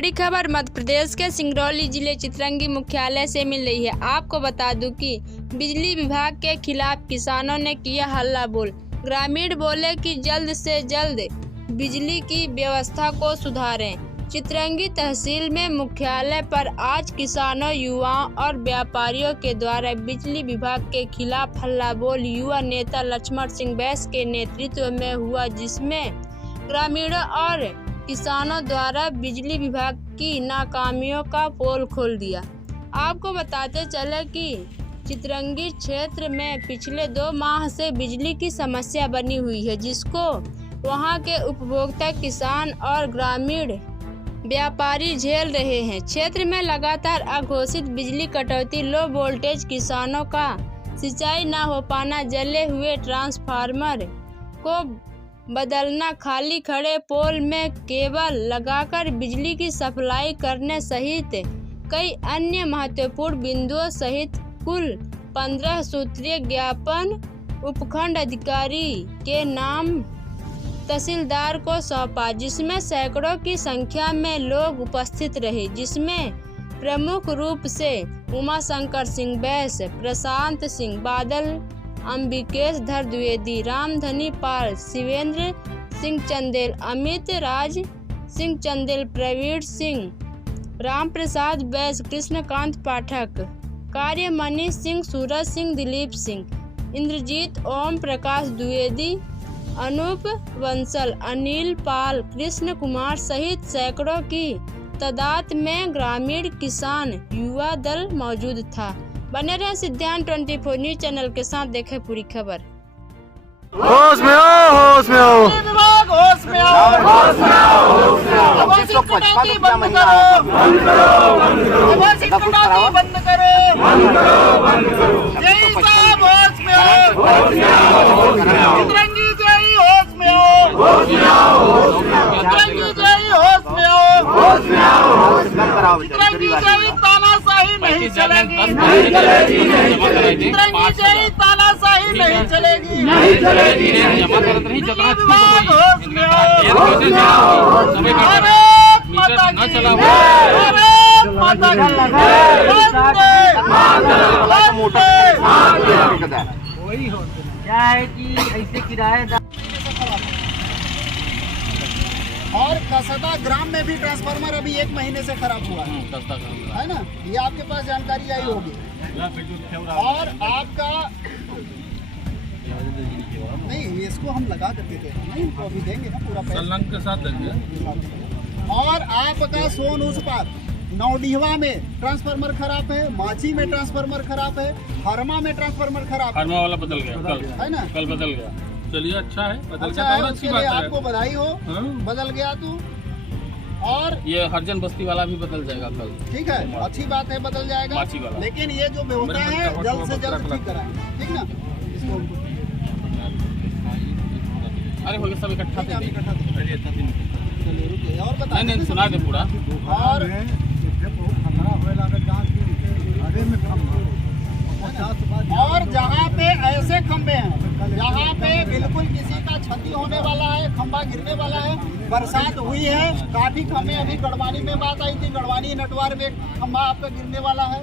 बड़ी खबर मध्य प्रदेश के सिंगरौली जिले चितरंगी मुख्यालय से मिल रही है। आपको बता दूं कि बिजली विभाग के खिलाफ किसानों ने किया हल्ला बोल। ग्रामीण बोले कि जल्द से जल्द बिजली की व्यवस्था को सुधारें। चितरंगी तहसील में मुख्यालय पर आज किसानों, युवाओं और व्यापारियों के द्वारा बिजली विभाग के खिलाफ हल्ला बोल युवा नेता लक्ष्मण सिंह बैस के नेतृत्व में हुआ, जिसमें ग्रामीणों और किसानों द्वारा बिजली विभाग की नाकामियों का पोल खोल दिया। आपको बताते चले कि चितरंगी क्षेत्र में पिछले 2 माह से बिजली की समस्या बनी हुई है, जिसको वहां के उपभोक्ता, किसान और ग्रामीण व्यापारी झेल रहे हैं। क्षेत्र में लगातार अघोषित बिजली कटौती, लो वोल्टेज, किसानों का सिंचाई न हो पाना, जले हुए ट्रांसफार्मर को बदलना, खाली खड़े पोल में केबल लगाकर बिजली की सप्लाई करने सहित कई अन्य महत्वपूर्ण बिंदुओं सहित कुल 15 सूत्रीय ज्ञापन उपखंड अधिकारी के नाम तहसीलदार को सौंपा, जिसमें सैकड़ों की संख्या में लोग उपस्थित रहे, जिसमें प्रमुख रूप से उमाशंकर सिंह बैस, प्रशांत सिंह बादल, अंबिकेश धर द्विवेदी, रामधनी पाल, शिवेंद्र सिंह चंदेल, अमित राज सिंह चंदेल, प्रवीण सिंह, राम प्रसाद बैस, कृष्णकांत पाठक, कार्यमणि सिंह, सूरज सिंह, दिलीप सिंह, इंद्रजीत, ओम प्रकाश द्विवेदी, अनूप बंसल, अनिल पाल, कृष्ण कुमार सहित सैकड़ों की तादाद में ग्रामीण, किसान, युवा दल मौजूद था। बने रहे सिद्धांत 24 न्यूज चैनल के साथ, देखें पूरी खबर। होश में आओ, होश में आओ, विभाग होश में आओ, होश में आओ, होश में आओ। अघोषित कटौती बंद करो, बंद करो, बंद करो। अघोषित कटौती बंद करो, बंद करो, बंद करो। जय साहब होश में आओ, होश में आओ, होश में आओ। चितरंगी जय होश में आओ, होश में आओ, होश में आओ। चितरंगी जय होश में आओ, होश में आओ, होश में आओ। चितरंगी जय तानाशाही नहीं चलेगी, नहीं चलेगी, नहीं चलेगी। चितरंगी जय तानाशाही नहीं चलेगी, नहीं चलेगी। विभाग होश में आओ, होश में आओ। भारत माता की जय, भारत माता की जय, वंदे मातरम, वंदे मातरम। वही हो क्या है कि ऐसे किराएदार और कसदा ग्राम में भी ट्रांसफार्मर अभी 1 महीने से खराब हुआ है ना, ये आपके पास जानकारी आई होगी। और आपका नहीं, इसको हम लगा कर देते हैं, नहीं इनको अभी देंगे ना पूरा पैसा के साथ देंगे। और आपका सोन उस पार नौडीहवा में ट्रांसफार्मर खराब है, माची में ट्रांसफार्मर खराब है, हरमा में ट्रांसफार्मर खराब है। हरमा वाला बदल गया कल, है ना, कल बदल गया। चलिए अच्छा है, बदल अच्छा गया है, तो उसके अच्छी लिए बात है। आपको बधाई हो, बदल गया तो। और ये हरजन बस्ती वाला भी बदल जाएगा कल, ठीक है, अच्छी बात है, बदल जाएगा। माची वाला। लेकिन ये जो व्यवस्था है जल्द से जल्द ठीक कराएं, ठीक ना। इसको अरे हो गया, सब इकट्ठा ठीक है, दे आप देंगे। इकट्ठा चलिए रुकिए और बताइए। नहीं सुना दे पूरा। और जहाँ पे ऐसे खंबे हैं जहाँ पे बिल्कुल किसी का क्षति होने वाला है, खंबा गिरने वाला है, बरसात हुई है, काफी खंबे, अभी गढ़वानी में बात आई थी, गढ़वानी नटवार में खंबा आपका गिरने वाला है,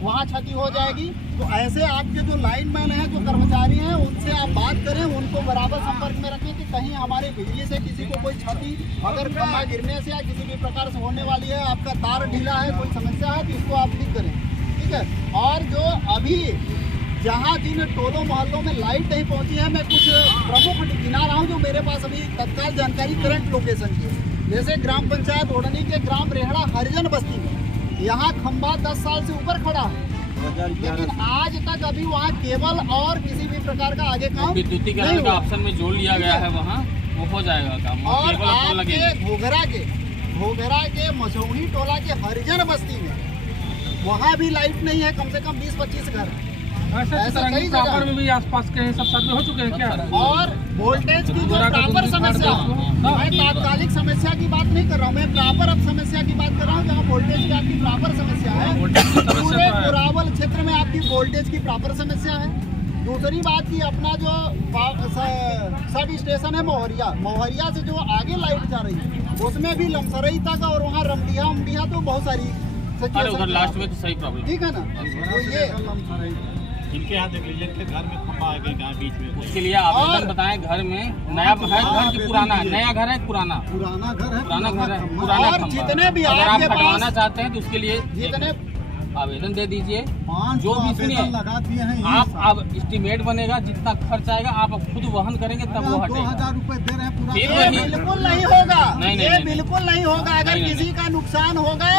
वहाँ क्षति हो जाएगी। तो ऐसे आपके जो लाइनमैन हैं, जो कर्मचारी हैं, उनसे आप बात करें, उनको बराबर संपर्क में रखें कि कहीं हमारे बिजली से किसी को कोई क्षति, अगर खंबा गिरने से या किसी भी प्रकार से होने वाली है, आपका तार ढीला है, कोई समस्या है, तो इसको आप ठीक करें, ठीक है। और जो अभी जहाँ जिन टोलों मोहल्लों में लाइट नहीं पहुँची है, मैं कुछ प्रमुख गिना रहा हूँ जो मेरे पास अभी तत्काल जानकारी करंट लोकेशन की है। जैसे ग्राम पंचायत ओढ़नी के ग्राम रेहड़ा हरिजन बस्ती में यहाँ खंबा 10 साल से ऊपर खड़ा है, लेकिन आज तक अभी वहाँ केबल और किसी भी प्रकार का आगे काम विद्युतीकरण का ऑप्शन में जोड़ लिया गया है, वहाँ वो हो जाएगा काम। और आपके घोघरा के मझौनी टोला के हरिजन बस्ती में वहाँ भी लाइट नहीं है, कम से कम 20-25 घर। ऐसा कई जगह में भी आसपास के सब सर्वे हो चुके हैं क्या? और वोल्टेज की जो प्रॉपर समस्या, मैं तात्कालिक समस्या की बात नहीं कर रहा हूँ, मैं प्रॉपर अब समस्या की बात कर रहा हूँ, जहाँ वोल्टेज की आपकी प्रॉपर समस्या है। पूरे कोरावल क्षेत्र में आपकी वोल्टेज की प्रॉपर समस्या है। दूसरी बात की अपना जो सब स्टेशन है मोहरिया से जो आगे लाइट जा रही है उसमें भी लमसरई तक और वहाँ रमडिया उमडिया तो बहुत सारी अरे situation उधर है। लास्ट में तो सही प्रॉब्लम। ठीक है ना, तो ये इनके यहाँ देख लीजिए, इनके घर में खंबा आ गई बीच में। उसके लिए आवेदन बताएं। घर में नया है घर की पुराना है, नया घर है पुराना, पुराना घर है, पुराना घर है, पुराना और खंबा। जितने भी अगर आप आपके हटवाना पास चाहते हैं तो उसके लिए जितने आवेदन दे दीजिए। 500 जो भी सुनिए, आवेदन लगा दिए हैं ये आप साल। अब एस्टिमेट बनेगा, जितना खर्च आएगा आप अब खुद वहन करेंगे तब वो हटेगा। 2000 रुपए दे रहे हैं पूरा। फिर ये वही- बिल्कुल नहीं होगा, नहीं, ये नहीं, बिल्कुल नहीं होगा। अगर नहीं, किसी का नुकसान होगा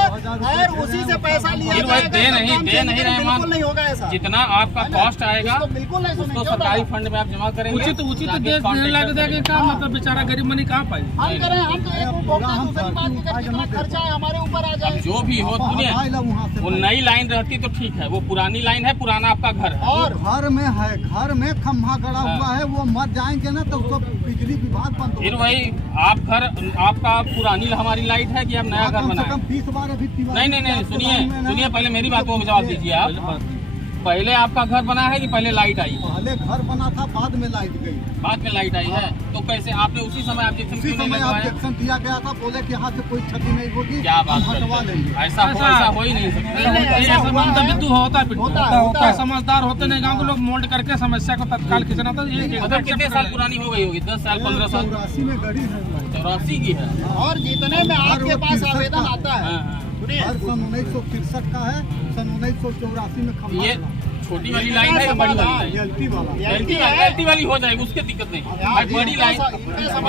और उसी से पैसा लिया फिर वही जाएगा दे तो नहीं काम दे चलेगा, नहीं रहे बिल्कुल मान। नहीं होगा ऐसा। जितना आपका है ना? कॉस्ट आएगा इसको बिल्कुल नहीं उसको सुनेंगे, सरकारी होगा। फंड में आप जमा करेंगे। उचित जाके देने लग कॉन्ट्रैक्टर जाएगा क्या, मतलब बेचारा गरीब मनी कहाँ पाए। हम करें, हम तो एक उपभोक्ता, दूसरी बात अगर कितना खर्चा है हमारे ऊपर आ जाए। जो भी हो सुनिए, वो नई लाइन रहती तो ठीक है, वो पुरानी लाइन है, पुराना आपका घर है। और घर में है, घर में खम्भा गड़ा हुआ है, वो मर जाएंगे ना तो उसको बिजली विभाग बंद फिर वही आप घर आपका पुरानी हमारी लाइट है कि आप नया घर कम से बनाए? कम 20 बार अभी नहीं सुनिए पहले मेरी बातों का जवाब दीजिए आप। पहले आपका घर बना है कि पहले लाइट आई? पहले घर बना था, बाद में लाइट गई। बाद में लाइट आई है तो कैसे आपने उसी समय ऑब्जेक्शन उसी क्यों नहीं समय लगवाया? ऑब्जेक्शन दिया गया था, बोले कि यहाँ से कोई क्षति नहीं होगी, क्या बात हम हटवा करते लेंगे। हैं? ऐसा हो ही नहीं सकता। नहीं, ऐसा ऐसा हुआ मानता है। बिंदु होता है, होता है। समझदार होते नहीं, गाँव के लोग मोल्ड करके समस्या को तत्काल खींचना था। ये मतलब कितने साल पुरानी हो गई होगी? 10 साल 15 साल? 84 में गड़ी है लाइट। 84 की है। और जितने में आपके पास आवेदन आता है, हाँ, हाँ। सुनिए, हर सन 1963 का है, सन 1984 में खम्भा ये गड़ा। छोटी वाली लाइन है या बड़ी वाली लाइन? एलटी वाला। एलटी वाली हो जाएगी, उसकी दिक्कत नहीं। बट बड़ी लाइन,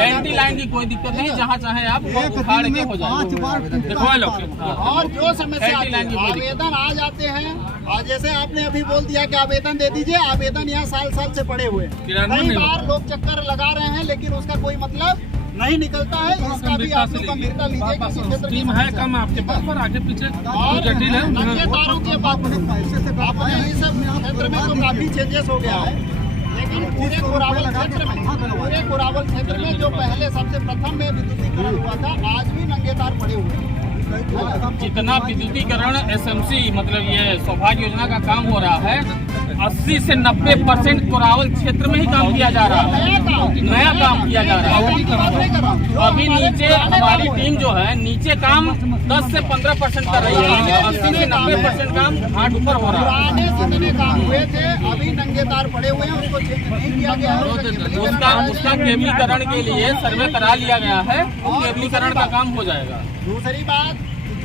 एलटी लाइन की कोई दिक्कत नहीं, जहाँ चाहे आप वो एक उखाड़ दिन के में हो 5 जाएगा। बार देखो ये लोग। और जो समस्या LT आती लाइन की है, कोई दिक्कत आवेदन आ जाते हैं। और जैसे आपने अभी बोल दिया कि आवेदन दे दीजिए, आवेदन यहाँ साल साल से पड़े हुए हैं। किराना कई नहीं बार लोग चक्कर लगा रहे हैं, लेकिन उसका कोई मतलब नहीं निकलता है। इसका भी आप लोग गंभीरता लीजिए किसी क्षेत्र की टीम है कम आपके पास, पर आगे पीछे और जो जटिल है नंगे तारों के बात अपने पैसे से अपने इस क्षेत्र में तो काफी चेंजेस हो गया है, लेकिन पूरे कोरावल क्षेत्र में जो पहले सबसे प्रथम में विद्युतीकरण हुआ था, आज भी नंगे तार पड़े हुए हैं। जितना विद्युतीकरण एसएमसी मतलब ये सौभाग्य योजना का काम हो रहा है, 80 से 90% कोरावल क्षेत्र में ही काम किया जा रहा है। नया काम किया जा रहा है। अभी नीचे हमारी टीम जो है नीचे काम 10 से 15% कर रही है, 80 से 90% काम घाट ऊपर हो रहा है। पुराने जितने काम हुए थे अभी नंगे तार पड़े हुए हैं, उसको चेंज नहीं किया गया है। उसका केबलीकरण के लिए सर्वे करा लिया गया है, वो केबलीकरण का काम हो जाएगा। दूसरी बात,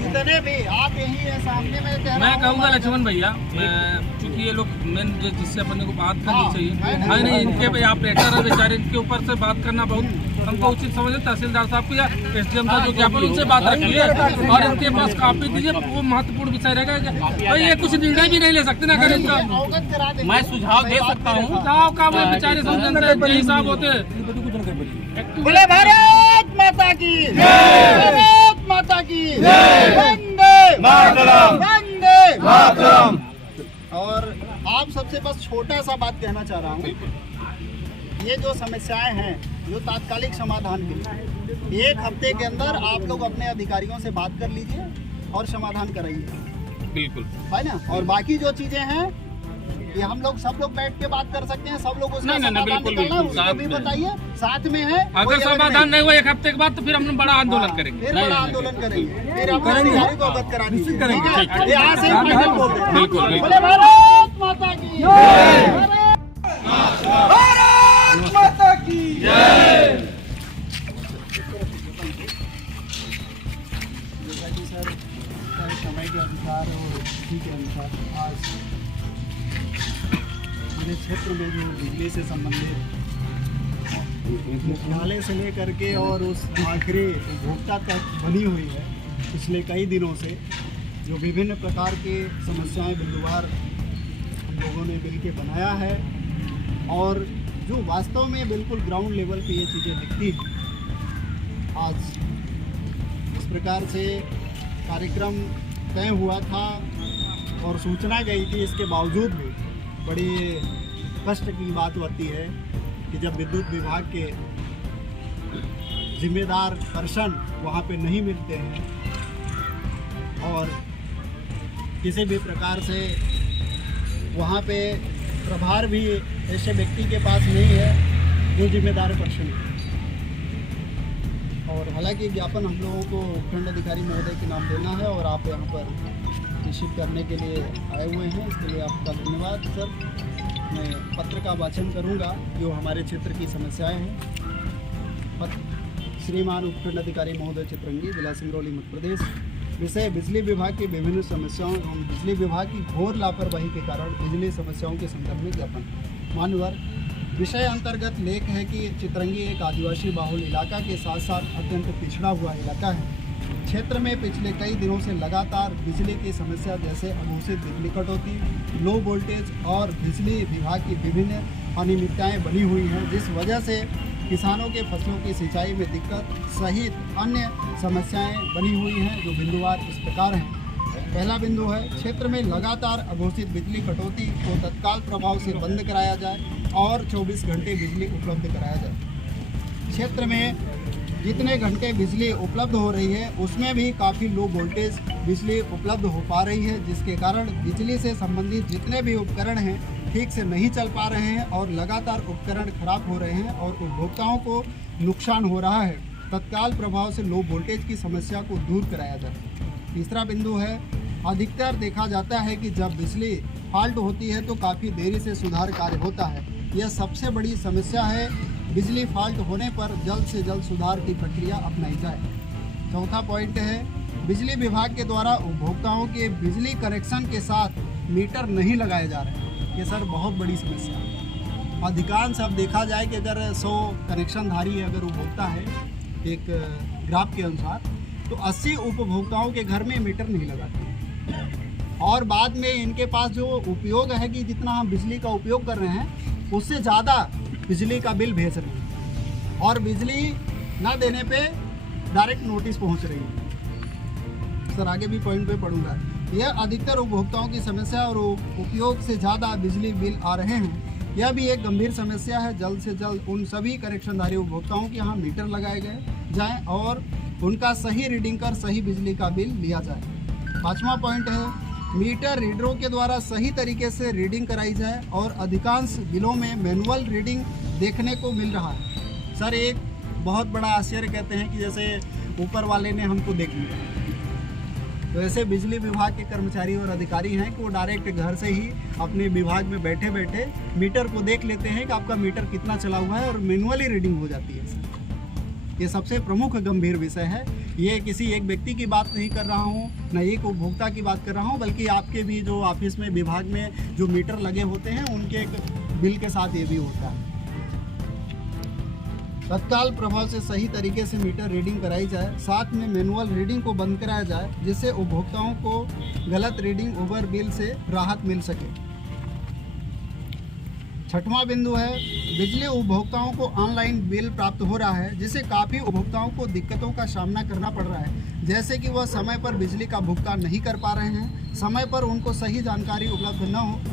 जितने भी आप यही है सामने में कह रहा मैं हूं, कहूँगा लक्ष्मण भैया, चूंकि ये लोग मेन जिससे अपने को बात करनी चाहिए, हाँ, है नहीं, इनके भाई ऑपरेटर है बेचारे, इनके ऊपर से बात करना बहुत हमको उचित समझे। तहसीलदार साहब को या एसडीएम साहब जो ज्ञापन, उनसे बात रखिए और इनके पास कॉपी दीजिए। वो महत्वपूर्ण विषय रहेगा। भाई ये कुछ निर्णय भी नहीं ले सकते ना, अगर इनका अवगत करा देंगे। मैं सुझाव दे सकता हूँ। गाँव का वो बेचारे समझते हिसाब होते। बोले भारत माता की भारत माता की वंदे मातरम, वंदे मातरम। और आप सबसे बस छोटा सा बात कहना चाह रहा हूँ, ये जो समस्याएं हैं जो तात्कालिक समाधान के लिए 1 हफ्ते के अंदर आप लोग अपने अधिकारियों से बात कर लीजिए और समाधान कराइए, बिल्कुल है ना। और बाकी जो चीजें हैं ये हम लोग सब लोग बैठ के बात कर सकते हैं, सब लोग उसका नहीं, समाधान बिल्कुल, निकालना, बिल्कुल, उसको भी साथ में। बताइए, साथ में है। अगर कोई अलग समाधान नहीं हुआ 1 हफ्ते के बाद तो फिर हम बड़ा आंदोलन करेंगे। फिर नहीं, बड़ा नहीं, आंदोलन करेंगे, फिर अपने अधिकारी को अवगत करा दीजिए, ठीक है? यहाँ से हाँ, फाइनल बोल दें। बिल्कुल, बिल्कुल। बोले भारत माता की भारत माता की जैसा कि सर समय के अनुसार और स्थिति के अनुसार आज मेरे क्षेत्र में जो बिजली से संबंधित मुख्यालय से लेकर के और उस आखिरी उपभोक्ता तक बनी हुई है, पिछले कई दिनों से जो विभिन्न प्रकार की समस्याएं बिंदुवार हम लोगों ने मिल के बनाया है और जो वास्तव में बिल्कुल ग्राउंड लेवल पे ये चीज़ें दिखती हैं। आज इस प्रकार से कार्यक्रम तय हुआ था और सूचना गई थी, इसके बावजूद भी बड़ी कष्ट की बात होती है कि जब विद्युत विभाग के जिम्मेदार पर्सन वहाँ पे नहीं मिलते हैं और किसी भी प्रकार से वहाँ पे प्रभार भी ऐसे व्यक्ति के पास नहीं है जो जिम्मेदार पर्सन है। और हालांकि ज्ञापन हम लोगों को उपखंड अधिकारी महोदय के नाम देना है और आप यहाँ पर रिसीव करने के लिए आए हुए हैं, इसके लिए आपका धन्यवाद सर। मैं पत्र का वाचन करूँगा जो हमारे क्षेत्र की समस्याएं हैं। श्रीमान उपखंड अधिकारी महोदय चित्रंगी, जिला सिंगरौली, मध्य प्रदेश। विषय बिजली विभाग की विभिन्न समस्याओं एवं बिजली विभाग की घोर लापरवाही के कारण बिजली समस्याओं के संदर्भ में ज्ञापन। मान्यवर, विषय अंतर्गत लेख है कि चित्रंगी एक आदिवासी बाहुल इलाका के साथ साथ अत्यंत पिछड़ा हुआ इलाका है। क्षेत्र में पिछले कई दिनों से लगातार बिजली की समस्या जैसे अघोषित बिजली कटौती, लो वोल्टेज और बिजली विभाग की विभिन्न अनियमितताएं बनी हुई हैं, जिस वजह से किसानों के फसलों की सिंचाई में दिक्कत सहित अन्य समस्याएं बनी हुई हैं, जो बिंदुवार इस प्रकार हैं। पहला बिंदु है, क्षेत्र में लगातार अघोषित बिजली कटौती को तत्काल प्रभाव से बंद कराया जाए और 24 घंटे बिजली उपलब्ध कराया जाए। क्षेत्र में जितने घंटे बिजली उपलब्ध हो रही है उसमें भी काफ़ी लो वोल्टेज बिजली उपलब्ध हो पा रही है, जिसके कारण बिजली से संबंधित जितने भी उपकरण हैं ठीक से नहीं चल पा रहे हैं और लगातार उपकरण खराब हो रहे हैं और उपभोक्ताओं को नुकसान हो रहा है। तत्काल प्रभाव से लो वोल्टेज की समस्या को दूर कराया जाए। तीसरा बिंदु है, अधिकतर देखा जाता है कि जब बिजली फॉल्ट होती है तो काफ़ी देरी से सुधार कार्य होता है। यह सबसे बड़ी समस्या है। बिजली फॉल्ट होने पर जल्द से जल्द सुधार की प्रक्रिया अपनाई जाए। चौथा पॉइंट है, बिजली विभाग के द्वारा उपभोक्ताओं के बिजली कनेक्शन के साथ मीटर नहीं लगाए जा रहे हैं। ये सर बहुत बड़ी समस्या है। अधिकांश अब देखा जाए कि अगर 100 कनेक्शनधारी अगर उपभोक्ता है एक ग्राफ के अनुसार, तो 80 उपभोक्ताओं के घर में मीटर नहीं लगाते और बाद में इनके पास जो उपयोग है कि जितना हम बिजली का उपयोग कर रहे हैं उससे ज़्यादा बिजली का बिल भेज रहे हैं और बिजली ना देने पे डायरेक्ट नोटिस पहुंच रही है। सर आगे भी पॉइंट पे पढ़ूंगा। यह अधिकतर उपभोक्ताओं की समस्या और उपयोग से ज़्यादा बिजली बिल आ रहे हैं, यह भी एक गंभीर समस्या है। जल्द से जल्द उन सभी कनेक्शनधारी उपभोक्ताओं के यहाँ मीटर लगाए जाएँ और उनका सही रीडिंग कर सही बिजली का बिल लिया जाए। पाँचवा पॉइंट है, मीटर रीडरों के द्वारा सही तरीके से रीडिंग कराई जाए और अधिकांश बिलों में मैनुअल रीडिंग देखने को मिल रहा है। सर एक बहुत बड़ा आश्चर्य कहते हैं कि जैसे ऊपर वाले ने हमको देख लिया, तो ऐसे बिजली विभाग के कर्मचारी और अधिकारी हैं कि वो डायरेक्ट घर से ही अपने विभाग में बैठे बैठे मीटर को देख लेते हैं कि आपका मीटर कितना चला हुआ है और मैनुअली रीडिंग हो जाती है। सर ये सबसे प्रमुख गंभीर विषय है। ये किसी एक व्यक्ति की बात नहीं कर रहा हूँ, न एक उपभोक्ता की बात कर रहा हूँ, बल्कि आपके भी जो ऑफिस में विभाग में जो मीटर लगे होते हैं उनके बिल के साथ ये भी होता है। तत्काल प्रभाव से सही तरीके से मीटर रीडिंग कराई जाए, साथ में मैनुअल रीडिंग को बंद कराया जाए, जिससे उपभोक्ताओं को गलत रीडिंग ओवर बिल से राहत मिल सके। छठवां बिंदु है, बिजली उपभोक्ताओं को ऑनलाइन बिल प्राप्त हो रहा है, जिससे काफ़ी उपभोक्ताओं को दिक्कतों का सामना करना पड़ रहा है, जैसे कि वह समय पर बिजली का भुगतान नहीं कर पा रहे हैं, समय पर उनको सही जानकारी उपलब्ध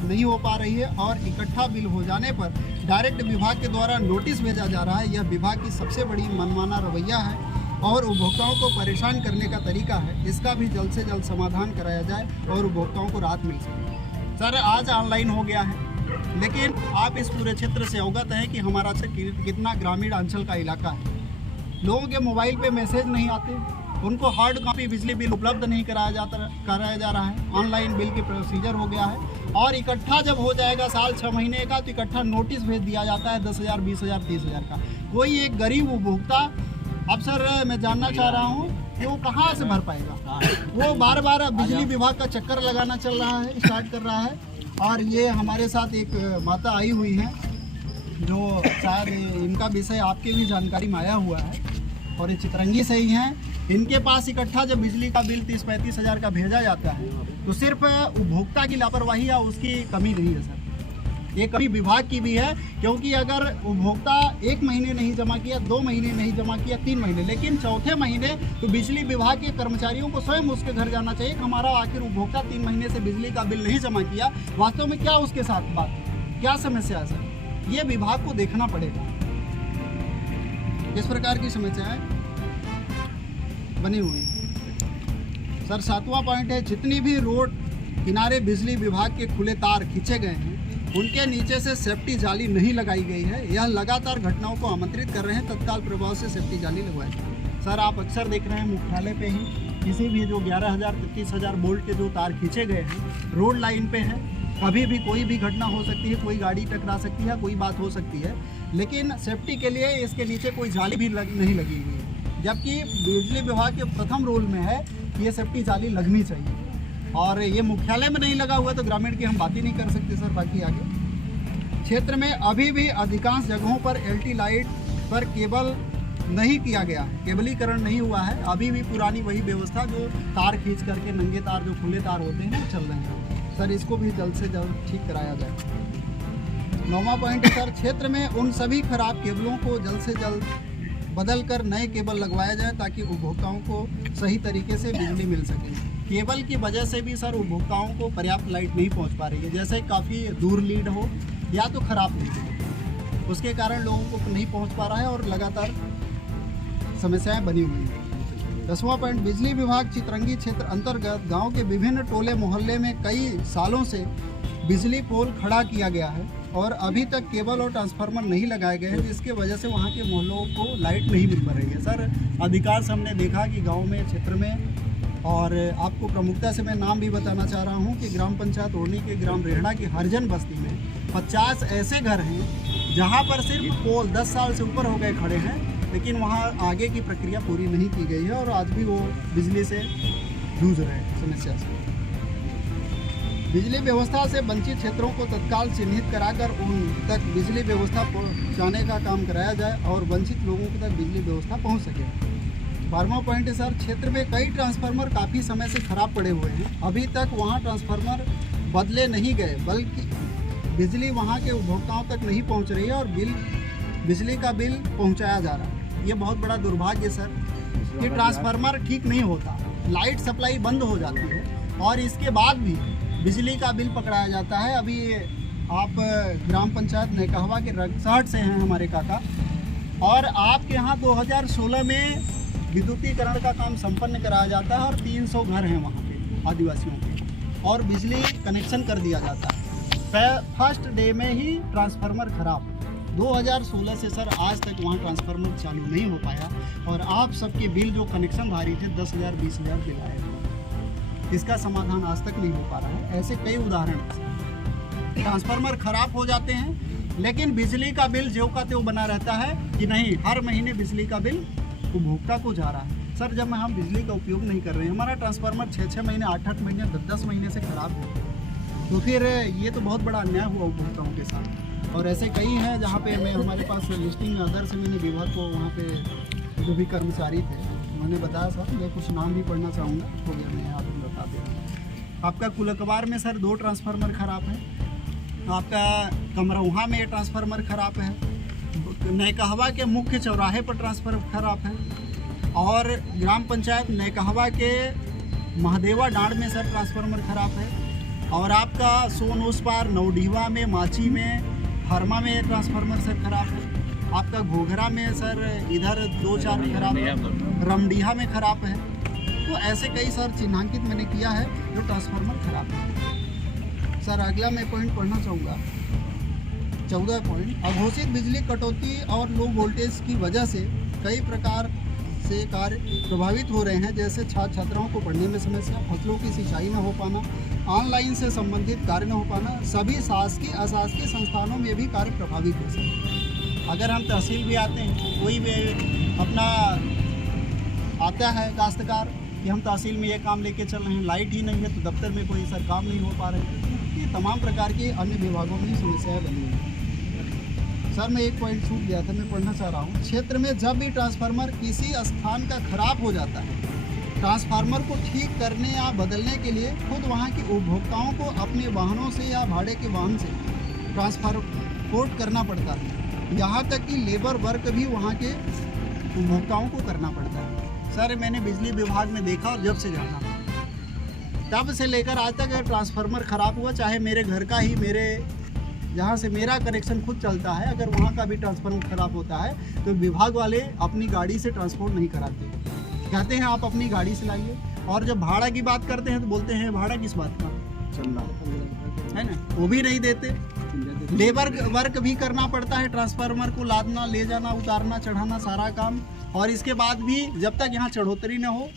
नहीं हो पा रही है और इकट्ठा बिल हो जाने पर डायरेक्ट विभाग के द्वारा नोटिस भेजा जा रहा है। यह विभाग की सबसे बड़ी मनमाना रवैया है और उपभोक्ताओं को परेशान करने का तरीका है। इसका भी जल्द से जल्द समाधान कराया जाए और उपभोक्ताओं को राहत मिल सके। सर आज ऑनलाइन हो गया है, लेकिन आप इस पूरे क्षेत्र से अवगत हैं कि हमारा कितना ग्रामीण अंचल का इलाका है। लोगों के मोबाइल पे मैसेज नहीं आते, उनको हार्ड कॉपी बिजली बिल उपलब्ध नहीं कराया जा रहा है। ऑनलाइन बिल की प्रोसीजर हो गया है और इकट्ठा जब हो जाएगा साल 6 महीने का तो इकट्ठा नोटिस भेज दिया जाता है 10,000, 20,000, 30,000 का। कोई एक गरीब उपभोक्ता, अब सर मैं जानना चाह रहा हूँ कि वो कहाँ से भर पाएगा। वो बार बार बिजली विभाग का चक्कर लगाना स्टार्ट कर रहा है। और ये हमारे साथ एक माता आई हुई हैं जो शायद इनका विषय आपके भी जानकारी में आया हुआ है और ये चित्रंगी से ही हैं। इनके पास इकट्ठा जब बिजली का बिल 30-35 हज़ार का भेजा जाता है तो सिर्फ उपभोक्ता की लापरवाही या उसकी कमी नहीं है सर, ये कमी विभाग की भी है। क्योंकि अगर उपभोक्ता 1 महीने नहीं जमा किया, 2 महीने नहीं जमा किया, 3 महीने, लेकिन चौथे महीने तो बिजली विभाग के कर्मचारियों को स्वयं उसके घर जाना चाहिए कि हमारा आखिर उपभोक्ता 3 महीने से बिजली का बिल नहीं जमा किया, वास्तव में क्या उसके साथ बात, क्या समस्या है सर, ये विभाग को देखना पड़ेगा। इस प्रकार की समस्याएं बनी हुई है। सर 7वां पॉइंट है, जितनी भी रोड किनारे बिजली विभाग के खुले तार खींचे गए हैं उनके नीचे से सेफ्टी जाली नहीं लगाई गई है। यह लगातार घटनाओं को आमंत्रित कर रहे हैं, तत्काल प्रभाव से सेफ्टी जाली लगवाई जाए। सर आप अक्सर देख रहे हैं मुख्यालय पे ही किसी भी जो 11,000 33,000 वोल्ट के जो तार खींचे गए हैं रोड लाइन पे हैं, कभी भी कोई भी घटना हो सकती है, कोई गाड़ी टकरा सकती है, कोई बात हो सकती है, लेकिन सेफ्टी के लिए इसके नीचे कोई जाली भी नहीं लगी हुई है, जबकि बिजली विभाग के प्रथम रूल में है कि ये सेफ्टी जाली लगनी चाहिए और ये मुख्यालय में नहीं लगा हुआ तो ग्रामीण की हम बात ही नहीं कर सकते सर। बाकी आगे क्षेत्र में अभी भी अधिकांश जगहों पर एलटी लाइट पर केबल नहीं किया गया है, केबलीकरण नहीं हुआ है, अभी भी पुरानी वही व्यवस्था जो तार खींच करके नंगे तार जो खुले तार होते हैं चल रहे हैं सर। इसको भी जल्द से जल्द ठीक कराया जाए। 9वां पॉइंट है सर, क्षेत्र में उन सभी खराब केबलों को जल्द से जल्द बदल कर नए केबल लगवाया जाए ताकि उपभोक्ताओं को सही तरीके से बिजली मिल सके। केबल की वजह से भी सर उपभोक्ताओं को पर्याप्त लाइट नहीं पहुंच पा रही है, जैसे काफ़ी दूर लीड हो या तो ख़राब लीड हो, उसके कारण लोगों को नहीं पहुंच पा रहा है और लगातार समस्याएं बनी हुई हैं। 10वां पॉइंट, बिजली विभाग चितरंगी क्षेत्र अंतर्गत गांव के विभिन्न टोले मोहल्ले में कई सालों से बिजली पोल खड़ा किया गया है और अभी तक केबल और ट्रांसफार्मर नहीं लगाए गए हैं, जिसके वजह से वहां के मोहल्लों को लाइट नहीं मिल पा रही है सर। अधिकांश हमने देखा कि गांव में क्षेत्र में, और आपको प्रमुखता से मैं नाम भी बताना चाह रहा हूं कि ग्राम पंचायत ओढ़नी के ग्राम रेहड़ा की हरजन बस्ती में 50 ऐसे घर हैं जहां पर सिर्फ पोल 10 साल से ऊपर हो गए खड़े हैं, लेकिन वहां आगे की प्रक्रिया पूरी नहीं की गई है और आज भी वो बिजली से जूझ रहे हैं समस्या से। बिजली व्यवस्था से वंचित क्षेत्रों को तत्काल चिन्हित कराकर उन तक बिजली व्यवस्था पहुंचाने का काम कराया जाए और वंचित लोगों तक बिजली व्यवस्था पहुंच सके। 12वां पॉइंट है सर, क्षेत्र में कई ट्रांसफार्मर काफ़ी समय से खराब पड़े हुए हैं, अभी तक वहां ट्रांसफार्मर बदले नहीं गए, बल्कि बिजली वहां के उपभोक्ताओं तक नहीं पहुंच रही है और बिजली का बिल पहुंचाया जा रहा है। ये बहुत बड़ा दुर्भाग्य सर कि ट्रांसफार्मर ठीक नहीं होता, लाइट सप्लाई बंद हो जाती है और इसके बाद भी बिजली का बिल पकड़ाया जाता है। अभी आप ग्राम पंचायत नेकहवा के रगसहट से हैं हमारे काका, और आपके यहाँ 2016 में विद्युतीकरण का काम संपन्न कराया जाता है और 300 घर हैं वहाँ पे आदिवासियों के, और बिजली कनेक्शन कर दिया जाता है। फर्स्ट डे में ही ट्रांसफार्मर खराब। 2016 से सर आज तक वहाँ ट्रांसफार्मर चालू नहीं हो पाया और आप सबके बिल जो कनेक्शन भारी थे 10,000 20,000 बिल आए, इसका समाधान आज तक नहीं हो पा रहा है। ऐसे कई उदाहरण हैं, ट्रांसफार्मर खराब हो जाते हैं लेकिन बिजली का बिल ज्यों का त्यों बना रहता है कि नहीं, हर महीने बिजली का बिल उपभोक्ता को जा रहा है। सर जब हम बिजली का उपयोग नहीं कर रहे हैं, हमारा ट्रांसफार्मर 6-6 महीने 8-8 महीने 10-10 महीने से खराब है, तो फिर ये तो बहुत बड़ा अन्याय हुआ उपभोक्ताओं के साथ। और ऐसे कई हैं जहाँ पे मैं हमारे पास लिस्टिंग अदर से मैंने विभाग को वहाँ पे जो भी कर्मचारी थे उन्होंने बताया सर, मैं कुछ नाम भी पढ़ना चाहूँगा, तो गया मैं आपको बता दें। आपका कुलकबार में सर 2 ट्रांसफार्मर खराब है, आपका कमरौहा में ट्रांसफार्मर खराब है, नेकहवा के मुख्य चौराहे पर ट्रांसफार्मर खराब है, और ग्राम पंचायत नेकहवा के महादेवा डांड में सर ट्रांसफार्मर खराब है, और आपका सोन उस पार नवडीवा में, माची में, हरमा में ट्रांसफार्मर सर खराब है, आपका घोघरा में सर इधर 2-4 खराब है, रमडीहा में खराब है। तो ऐसे कई सर चिन्हांकित मैंने किया है जो ट्रांसफार्मर खराब है। सर अगला मैं पॉइंट पढ़ना चाहूँगा, 14 पॉइंट, अघोषित बिजली कटौती और लो वोल्टेज की वजह से कई प्रकार से कार्य प्रभावित हो रहे हैं, जैसे छात्र छात्राओं को पढ़ने में समस्या, फसलों की सिंचाई न हो पाना, ऑनलाइन से संबंधित कार्य न हो पाना, सभी शासकीय अशासकीय संस्थानों में भी कार्य प्रभावित हो सकते हैं। अगर हम तहसील भी आते हैं, कोई भी अपना आता है काश्तकार कि हम तहसील में ये काम लेके चल रहे हैं, लाइट ही नहीं है तो दफ्तर में कोई सर काम नहीं हो पा रहे हैं। ये तमाम प्रकार के अन्य विभागों में समस्याएँ बनी हुई हैं। सर मैं एक पॉइंट छूट गया था, मैं पढ़ना चाह रहा हूँ, क्षेत्र में जब भी ट्रांसफार्मर किसी स्थान का खराब हो जाता है, ट्रांसफार्मर को ठीक करने या बदलने के लिए खुद वहाँ के उपभोक्ताओं को अपने वाहनों से या भाड़े के वाहन से ट्रांसपोर्ट करना पड़ता है, यहाँ तक कि लेबर वर्क भी वहाँ के उपभोक्ताओं को करना पड़ता है। सर मैंने बिजली विभाग में देखा, और जब से जाना तब से लेकर आज तक ट्रांसफार्मर खराब हुआ, चाहे मेरे घर का ही, मेरे जहाँ से मेरा कनेक्शन खुद चलता है, अगर वहाँ का भी ट्रांसफार्मर खराब होता है तो विभाग वाले अपनी गाड़ी से ट्रांसपोर्ट नहीं कराते, कहते हैं आप अपनी गाड़ी से लाइए, और जब भाड़ा की बात करते हैं तो बोलते हैं भाड़ा किस बात का चल रहा है ना, वो भी नहीं देते। लेबर वर्क भी करना पड़ता है, ट्रांसफार्मर को लादना, ले जाना, उतारना, चढ़ाना, सारा काम और इसके बाद भी जब तक यहाँ चढ़ोतरी न हो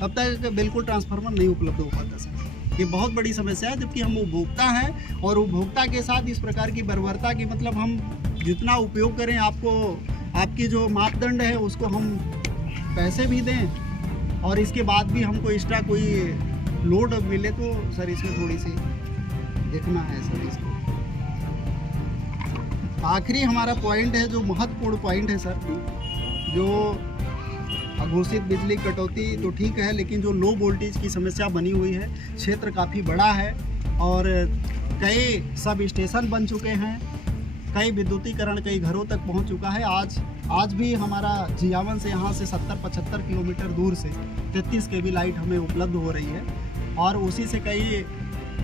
तब तक बिल्कुल ट्रांसफार्मर नहीं उपलब्ध हो पाता सर। ये बहुत बड़ी समस्या है, जबकि हम उपभोक्ता हैं और उपभोक्ता के साथ इस प्रकार की बर्बरता की मतलब हम जितना उपयोग करें आपकी जो मापदंड है उसको हम पैसे भी दें और इसके बाद भी हमको एक्स्ट्रा कोई लोड मिले तो सर इसमें थोड़ी सी देखना है सर इसको। आखिरी हमारा पॉइंट है जो महत्वपूर्ण पॉइंट है सर, जो अघोषित बिजली कटौती तो ठीक है, लेकिन जो लो वोल्टेज की समस्या बनी हुई है, क्षेत्र काफ़ी बड़ा है और कई सब स्टेशन बन चुके हैं, कई विद्युतीकरण कई घरों तक पहुंच चुका है। आज भी हमारा जियावन से यहाँ से 70-75 किलोमीटर दूर से 33 kV लाइट हमें उपलब्ध हो रही है और उसी से कई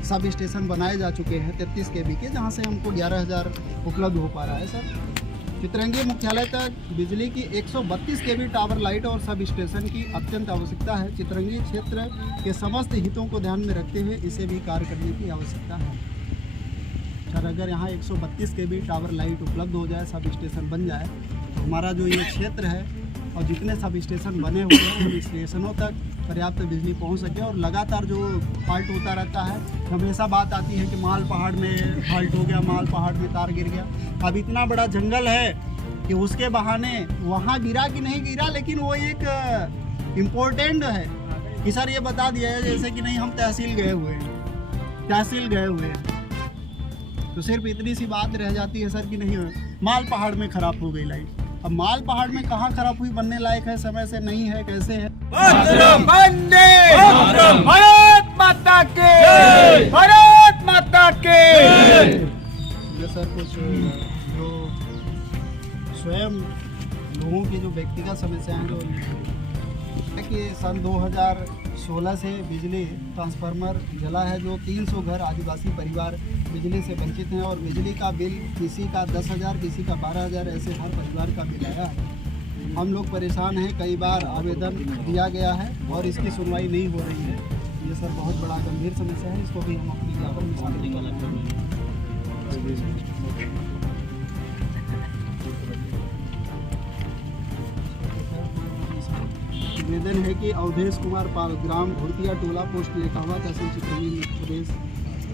सब स्टेशन बनाए जा चुके हैं 33 kV के, जहाँ से हमको 11,000 उपलब्ध हो पा रहा है सर। चित्रंगी मुख्यालय तक बिजली की 132 kV टावर लाइट और सब स्टेशन की अत्यंत आवश्यकता है। चित्रंगी क्षेत्र के समस्त हितों को ध्यान में रखते हुए इसे भी कार्य करने की आवश्यकता है सर। अगर यहाँ 132 kV टावर लाइट उपलब्ध हो जाए, सब स्टेशन बन जाए, तो हमारा जो ये क्षेत्र है और जितने सब स्टेशन बने हुए हैं उन स्टेशनों तक पर्याप्त बिजली पहुंच सके। और लगातार जो फॉल्ट होता रहता है, हमेशा बात आती है कि माल पहाड़ में फॉल्ट हो गया, माल पहाड़ में तार गिर गया। अब इतना बड़ा जंगल है कि उसके बहाने वहाँ गिरा कि नहीं गिरा, लेकिन वो एक इम्पोर्टेंट है कि सर ये बता दिया है जैसे कि नहीं हम तहसील गए हुए हैं, तो सिर्फ इतनी सी बात रह जाती है सर कि नहीं माल पहाड़ में खराब हो गई लाइट। अब माल पहाड़ में कहाँ खराब हुई, बनने लायक है, समय से नहीं है, कैसे है? भारत माता के, भारत माता के। ये सर कुछ जो स्वयं लोगों की जो व्यक्तिगत समस्याएं जो है कि सन 2016 से बिजली ट्रांसफार्मर जला है, जो 300 घर आदिवासी परिवार बिजली से वंचित हैं और बिजली का बिल किसी का 10,000 किसी का 12,000 ऐसे हर परिवार का बिल आया है। हम लोग परेशान हैं, कई बार आवेदन दिया गया है और इसकी सुनवाई नहीं हो रही है। ये सर बहुत बड़ा गंभीर समस्या है, इसको भी हम अपनी ज्ञापन में शामिल करते हैं। निवेदन है कि अवधेश कुमार पाल, ग्राम घुड़तिया, टोला पोस्ट लेखावा, तहसील चित्रंगी, मध्य प्रदेश।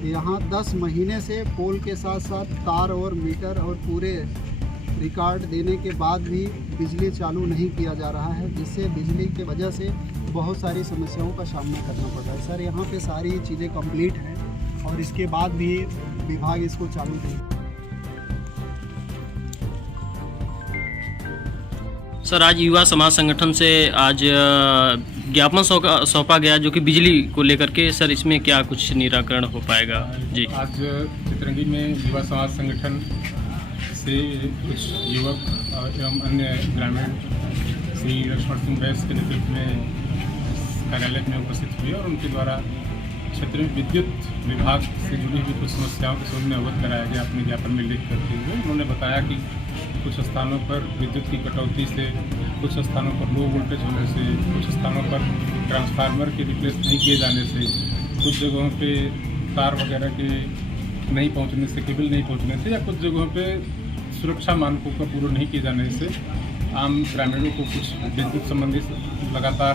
यहाँ 10 महीने से पोल के साथ साथ तार और मीटर और पूरे रिकॉर्ड देने के बाद भी बिजली चालू नहीं किया जा रहा है, जिससे बिजली के वजह से बहुत सारी समस्याओं का सामना करना पड़ रहा है सर। यहाँ पे सारी चीज़ें कंप्लीट हैं और इसके बाद भी विभाग इसको चालू नहीं। सर आज युवा समाज संगठन से आज ज्ञापन सौंपा गया जो कि बिजली को लेकर के, सर इसमें क्या कुछ निराकरण हो पाएगा? जी, आज चित्रंगी में युवा समाज संगठन से कुछ युवक एवं अन्य ग्रामीण श्री लक्ष्मण सिंह बैस के नेतृत्व में कार्यालय में उपस्थित हुए और उनके द्वारा क्षेत्र में विद्युत विभाग से जुड़ी हुई कुछ समस्याओं के संबंध में अवगत कराया गया। अपने ज्ञापन में लिख करते हुए उन्होंने बताया कि कुछ स्थानों पर विद्युत की कटौती से, कुछ स्थानों पर लो वोल्टेज होने से, कुछ स्थानों पर ट्रांसफार्मर के रिप्लेस नहीं किए जाने से, कुछ जगहों पे तार वगैरह के नहीं पहुंचने से, केबल नहीं पहुंचने से, या कुछ जगहों पे सुरक्षा मानकों का पूरा नहीं किए जाने से आम ग्रामीणों को कुछ विद्युत संबंधी लगातार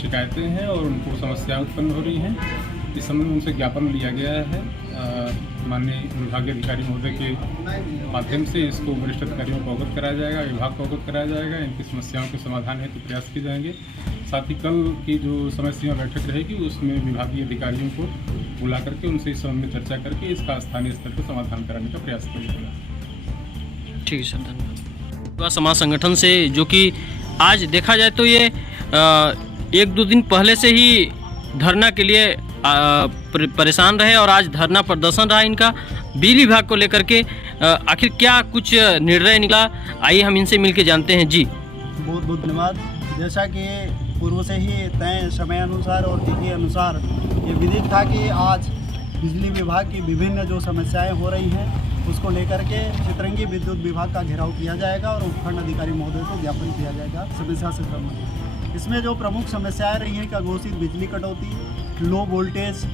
शिकायतें हैं और उनको समस्याएं उत्पन्न हो रही हैं। इस संबंध में उनसे ज्ञापन लिया गया है। माननीय विभागीय अधिकारी महोदय के माध्यम से इसको वरिष्ठ अधिकारियों को अवगत कराया जाएगा, विभाग को अवगत कराया जाएगा। इनकी समस्याओं के समाधान हेतु प्रयास किए जाएंगे। साथ ही कल की जो समय सीमा बैठक रहेगी उसमें विभागीय अधिकारियों को बुला करके उनसे इस संबंध में चर्चा करके इसका स्थानीय स्तर पर समाधान कराने का प्रयास किया जाएगा। ठीक है सर, धन्यवाद। युवा समाज संगठन से जो कि आज देखा जाए तो ये 1-2 दिन पहले से ही धरना के लिए परेशान रहे और आज धरना प्रदर्शन रहा इनका बिजली विभाग को लेकर के। आखिर क्या कुछ निर्णय निकला, आइए हम इनसे मिलके जानते हैं। जी, बहुत बहुत धन्यवाद। जैसा कि पूर्व से ही तय समय अनुसार और तिथि अनुसार ये विदित था कि आज बिजली विभाग की विभिन्न जो समस्याएं हो रही हैं उसको लेकर के चित्रंगी विद्युत विभाग का घेराव किया जाएगा और उपखंड अधिकारी महोदय को ज्ञापन किया जाएगा समस्या से संबंधित। इसमें जो प्रमुख समस्याएं रही हैं कि अघोषित बिजली कटौती, लो वोल्टेज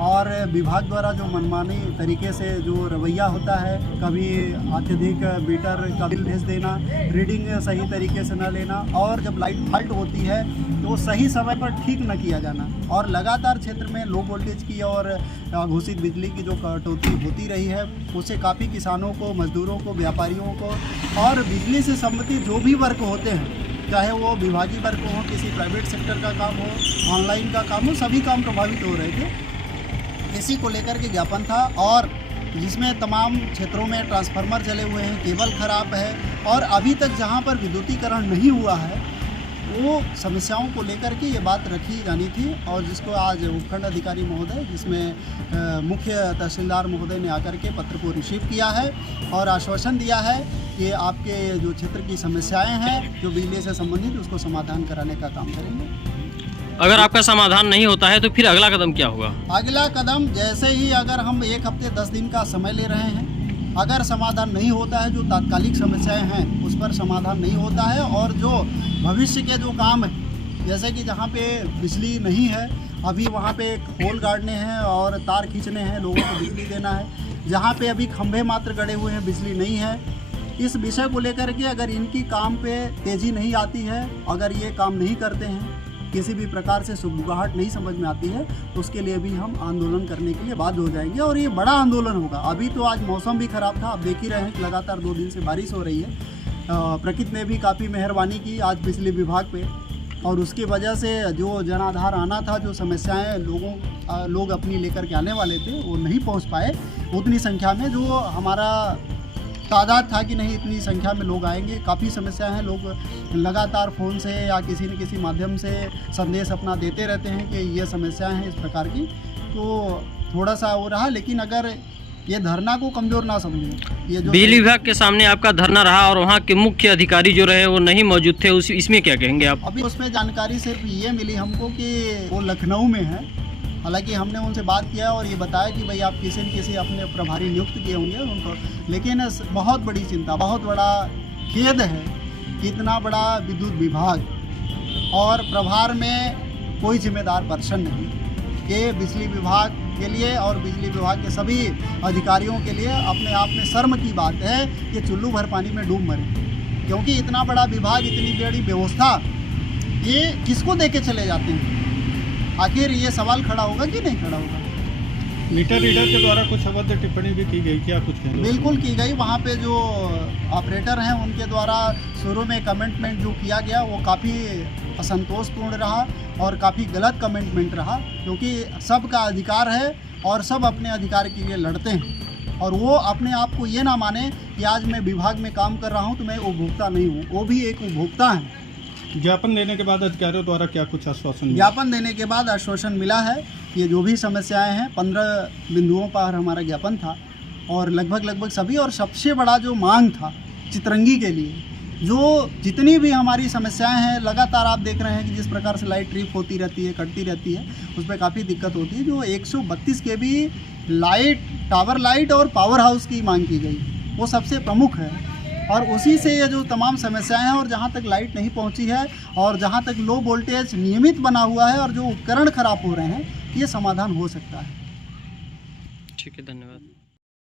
और विभाग द्वारा जो मनमानी तरीके से जो रवैया होता है, कभी अत्यधिक मीटर का बिल भेज देना, रीडिंग सही तरीके से न लेना, और जब लाइट फॉल्ट होती है तो सही समय पर ठीक न किया जाना, और लगातार क्षेत्र में लो वोल्टेज की और घोषित बिजली की जो कटौती होती रही है, उससे काफ़ी किसानों को, मजदूरों को, व्यापारियों को और बिजली से संबंधित जो भी वर्क होते हैं, चाहे वो विभागीय वर्क हो, किसी प्राइवेट सेक्टर का काम हो, ऑनलाइन का काम हो, सभी काम प्रभावित हो रहे थे। इसी को लेकर के ज्ञापन था, और जिसमें तमाम क्षेत्रों में ट्रांसफार्मर जले हुए हैं, केबल खराब है, और अभी तक जहां पर विद्युतीकरण नहीं हुआ है वो समस्याओं को लेकर के ये बात रखी जानी थी, और जिसको आज उपखंड अधिकारी महोदय, जिसमें मुख्य तहसीलदार महोदय ने आकर के पत्र को रिसीव किया है और आश्वासन दिया है कि आपके जो क्षेत्र की समस्याएं हैं जो बिजली से संबंधित, उसको समाधान कराने का काम करेंगे। अगर आपका समाधान नहीं होता है तो फिर अगला कदम क्या होगा? अगला कदम जैसे ही, अगर हम 1 हफ्ते 10 दिन का समय ले रहे हैं, अगर समाधान नहीं होता है, जो तात्कालिक समस्याएं हैं उस पर समाधान नहीं होता है, और जो भविष्य के जो काम हैं, जैसे कि जहाँ पे बिजली नहीं है अभी वहाँ पे पोल गाड़ने हैं और तार खींचने हैं, लोगों को बिजली देना है, जहाँ पे अभी खंभे मात्र गड़े हुए हैं, बिजली नहीं है, इस विषय को लेकर के अगर इनकी काम पे तेज़ी नहीं आती है, अगर ये काम नहीं करते हैं, किसी भी प्रकार से सुगबुगाहट नहीं समझ में आती है, तो उसके लिए भी हम आंदोलन करने के लिए बाध्य हो जाएंगे, और ये बड़ा आंदोलन होगा। अभी तो आज मौसम भी ख़राब था, आप देख ही रहे हैं कि लगातार 2 दिन से बारिश हो रही है, प्रकृति ने भी काफ़ी मेहरबानी की आज बिजली विभाग पे, और उसकी वजह से जो जनाधार आना था, जो समस्याएं लोग अपनी लेकर के आने वाले थे, वो नहीं पहुंच पाए उतनी संख्या में जो हमारा तादाद था कि नहीं इतनी संख्या में लोग आएंगे। काफ़ी समस्याएं हैं, लोग लगातार फ़ोन से या किसी न किसी माध्यम से संदेश अपना देते रहते हैं कि ये समस्याएं हैं इस प्रकार की, तो थोड़ा सा हो रहा। लेकिन अगर ये धरना को कमज़ोर ना समझें, ये जो बिजली विभाग के सामने आपका धरना रहा और वहाँ के मुख्य अधिकारी जो रहे वो नहीं मौजूद थे, इसमें क्या कहेंगे आप? अभी उसमें जानकारी सिर्फ ये मिली हमको कि वो लखनऊ में है। हालांकि हमने उनसे बात किया और ये बताया कि भाई आप किसी न किसी अपने प्रभारी नियुक्त किए होंगे उनको, लेकिन बहुत बड़ी चिंता, बहुत बड़ा खेद है कि इतना बड़ा विद्युत विभाग और प्रभार में कोई जिम्मेदार पर्सन नहीं, ये बिजली विभाग के लिए और बिजली विभाग के सभी अधिकारियों के लिए अपने आप में शर्म की बात है कि चुल्लू भर पानी में डूब मरे, क्योंकि इतना बड़ा विभाग, इतनी बड़ी व्यवस्था, ये किसको दे के चले जाते हैं? आखिर ये सवाल खड़ा होगा कि नहीं खड़ा होगा? मीटर रीडर के द्वारा कुछ अवैध टिप्पणी भी की गई, क्या कुछ कहना? बिल्कुल की गई। वहाँ पे जो ऑपरेटर हैं उनके द्वारा शुरू में कमेंटमेंट जो किया गया वो काफ़ी असंतोषपूर्ण रहा और काफ़ी गलत कमेंटमेंट रहा, क्योंकि सबका अधिकार है और सब अपने अधिकार के लिए लड़ते हैं, और वो अपने आप को ये ना माने कि आज मैं विभाग में काम कर रहा हूँ तो मैं उपभोक्ता नहीं हूँ, वो भी एक उपभोक्ता है। ज्ञापन देने के बाद अधिकारियों द्वारा क्या कुछ आश्वासन? ज्ञापन देने के बाद आश्वासन मिला है, ये जो भी समस्याएं हैं 15 बिंदुओं पर हमारा ज्ञापन था, और लगभग सभी, और सबसे बड़ा जो मांग था चितरंगी के लिए, जो जितनी भी हमारी समस्याएं हैं, लगातार आप देख रहे हैं कि जिस प्रकार से लाइट ट्रिप होती रहती है, कटती रहती है, उस पर काफ़ी दिक्कत होती है। जो 132 kV लाइट, टावर लाइट और पावर हाउस की मांग की गई, वो सबसे प्रमुख है, और उसी से ये जो तमाम समस्याएं हैं, और जहाँ तक लाइट नहीं पहुँची है और जहाँ तक लो वोल्टेज नियमित बना हुआ है और जो उपकरण खराब हो रहे हैं, ये समाधान हो सकता है। ठीक है, धन्यवाद।